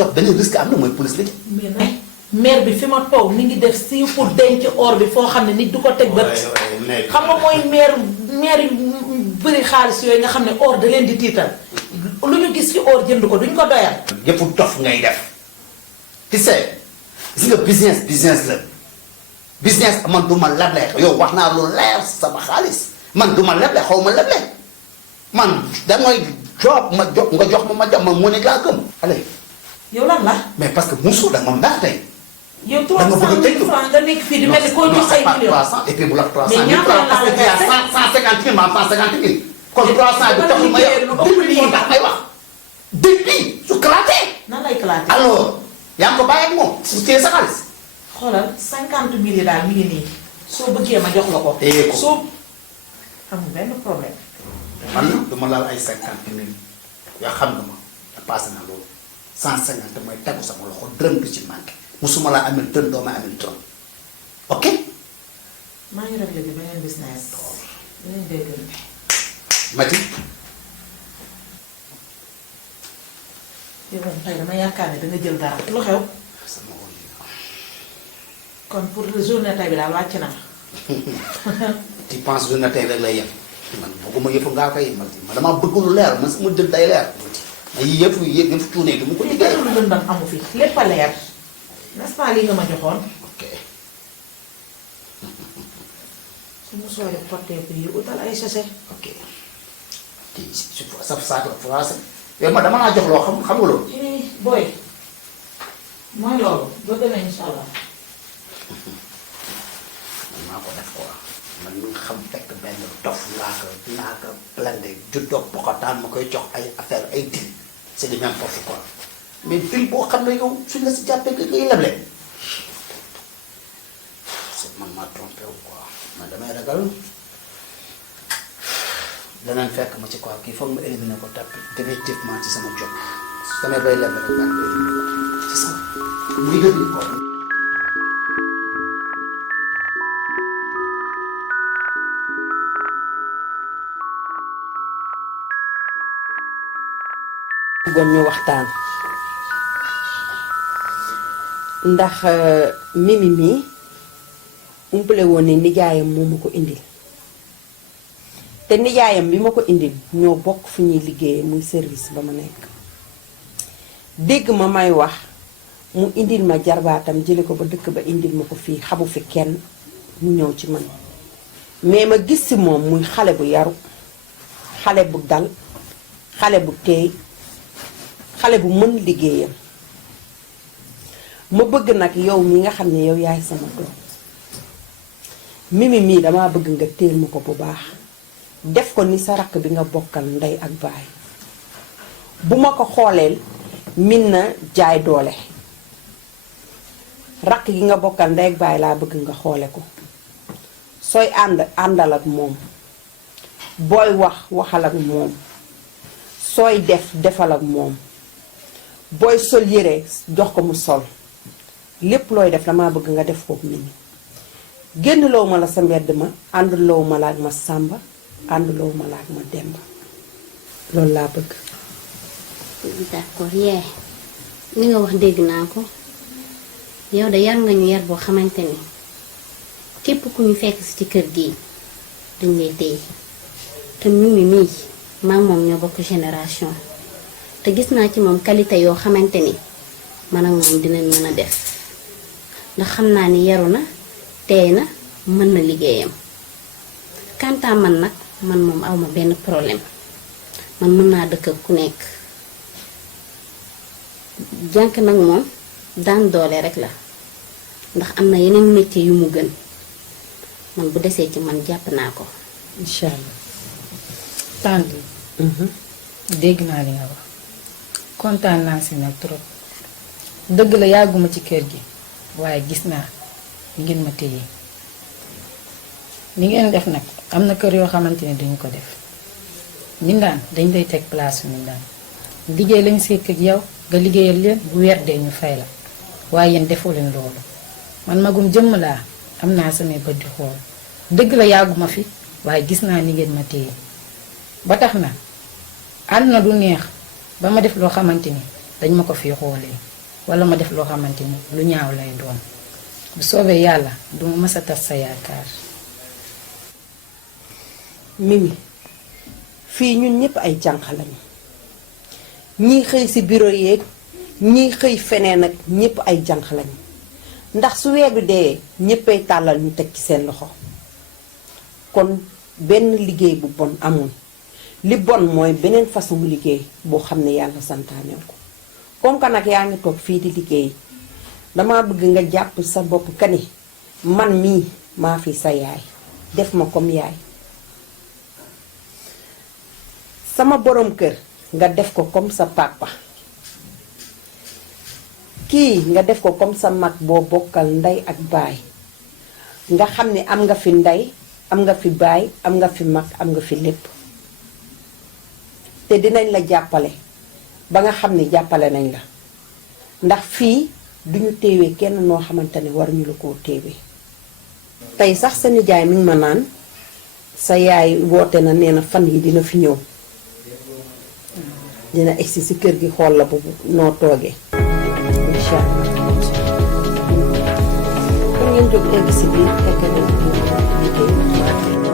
topp benn risque am na mooy police la. mais nag maire bi fi ma toog mi ngi def si pour denc or bi foo xam ne nit du ko teg bët. xam nga mooy maire yu bëri xaalis yooyu nga xam ne or da leen di tiital. lu ñu gis ci or jënd ko duñ ko doyal. yëpp dof ngay def. tu sais gis nga business la business man du ma leble yow wax naa lu leer sama xaalis man du ma leble xaw ma leble man dangay jox ma jox nga jox ma jox ma mu ne laa gëm. allez. yow lan la. mais parce que musu da ma ndax tey. yow 300 000 francs nga nekk fii di mel ni koo jox ay millions. 300 et puis bu la 300 mais ñaata la parce que il y a 150 000 ma 150 000. kon 300 bi taxul ma yow depuis moo tax may wax. depuis su claté. nan lay claté. alors yaa ngi ko bàyyi ak moom su téye sa xaalis. xoolal 50 000 yi daal mi ngi nii soo bëggee ma jox la ko. téye ko soo amul benn problème. man na du ma laal ay 50 000 yaa xam nga ma passé na loolu 150 mooy tegu sama loxo dërëm bi ci manqué musuma laa amel dërëm doo ma amel dërëm ok. maa ngi réglé bi beneen business. beneen dégg Mati. yow moom tey dama yaakaar ne danga jël dara lu xew. sama wóor yi kon pour journée tey bi daal wàcc na. tu penses que na tey rek lay yem man bëgguma yëpp ngaa koy Mati man damaa bëgg lu leer man sama dël day leer Mati ay yëpp cuune du mu ko lii liggéey. benn lu lëndam amu fi lépp a leer n'est-ce pas lii nga ma joxoon. ok. su ma soobee porté-ko yi utal ay sachet. ok kii si sa saako la français yow ma dama laa jox loo xam nga loolu. booy mooy loolu ba demee incha allah. man maa ko def quoi man mi nga xam fekk benn dof laa ko blende juddoo poxotaan ma koy jox ay affaire ay dil c'est du n'importe quoi mais dil boo xam ne yow suñ la si jàppee nga ngay leble c'est man maa trompé wu quoi man damay ragal danañ fekk ma ci quoi kii foog ma éliminer ko tàpp définitivement ci sama job damay bay leble rek maa ngi koy éliminer c'est ça muy dëgg quoi. bëggoon ñu waxtaan ndax Mimi mii umpale woon ne nijaayam moo ma ko indil te nijaayam bi ma ko indil ñoo bokk fu ñuy liggéeyee muy service ba ma nekk dégg ma may wax mu indil ma jarbaatam jële ko ba dëkk ba indil ma ko fii xamu fi kenn mu ñëw ci man mais ma gis ci moom muy xale bu yaru xale bu dal xale bu teey xale bu mën liggéeyam ma bëgg nag yow mi nga xam ne yow yaay sama doom Mimi mii damaa bëgg nga téel ma ko bu baax def ko ni sa rakk bi nga bokkal ndey ak baay bu ma ko xooleel min na jaay doole rakk gi nga bokkal ndey ak baay laa bëgg nga xoole ko sooy àndal ak moom booy waxal ak moom sooy defal ak moom booy sol yére jox ko mu sol lépp looy def damaa bëgg nga def foofu Mimi génn loo ma la sa mbedd ma ànd loo ma la ak ma sàmba ànd loo ma la ak ma demba loolu laa bëgg. d'accord yee li nga wax dégg naa ko yow de yar nga ñu yar boo xamante ni képp ku ñu fekk si ci kër gii dañ lay téye te Mimi mii maa ngi moom ñoo bokk génération te gis naa ci moom qualité yoo xamante ni man ak moom dinañ mën a def ndax xam naa ni yaru na teey na mën na liggéeyam kantaa man nag man moom awma benn problème man mën naa dëkk ak ku nekk jànk nag moom daan doole rek la ndax am na yeneen métier yu mu gën man bu desee ci man jàpp naa ko. incha allah. tante dégg naa li nga wax kontaan naa si nag trop dëgg la yàgguma ci kër gi waaye gis naa ngeen ma téye ni ngeen def nag am na kër yoo xamante ne duñu ko def mindaan dañ lay teg place mindaan liggéey lañ sekk ak yow nga liggéeyal leen bu weer dee ñu fay la waaye yéen defoo leen loolu man magum jëmm laa am naa samay bët di xool dëgg la yàgguma fi waaye gis naa ni ngeen ma téye ba tax na ànd na du neex ba ma def loo xamante ni dañ ma ko fi xoolee wala ma def loo xamante ni lu ñaaw lay doon bu soobee yàlla duma mës a tas sa yaakaar. Mimi fii ñun ñëpp ay jànq lañu ñii xëy ci bureau yeeg ñii xëy feneen ak ñëpp ay jànq lañu ndax su weer bi dee ñëppay tàllal ñu teg ci seen loxo kon benn liggéey bu bon amul li bon mooy beneen façon liggéey boo xam ne yàlla santaane ko comme que nag yaa ngi toog fii di liggéey dama bëgg nga jàpp sa bopp kani man mii maa fi sa yaay def ma comme yaay sama borom kër nga def ko comme sa papa kii nga def ko comme sa mag boo bokkal ndey ak baay nga xam ne am nga fi ndey am nga fi baay am nga fi mag am nga fi lépp te dinañ la jàppale ba nga xam ne jàppale nañ la ndax fii duñu téewee kenn noo xamante ne waruñu la koo téewee tey sax sa nijaay mi ngi ma naan sa yaay woote na nee na fan yi dina fi ñëw dina egsi ci kër gi xool la boobu noo toogee incha allah kon ngeen jóg egg ci biir fekk nañ liggéey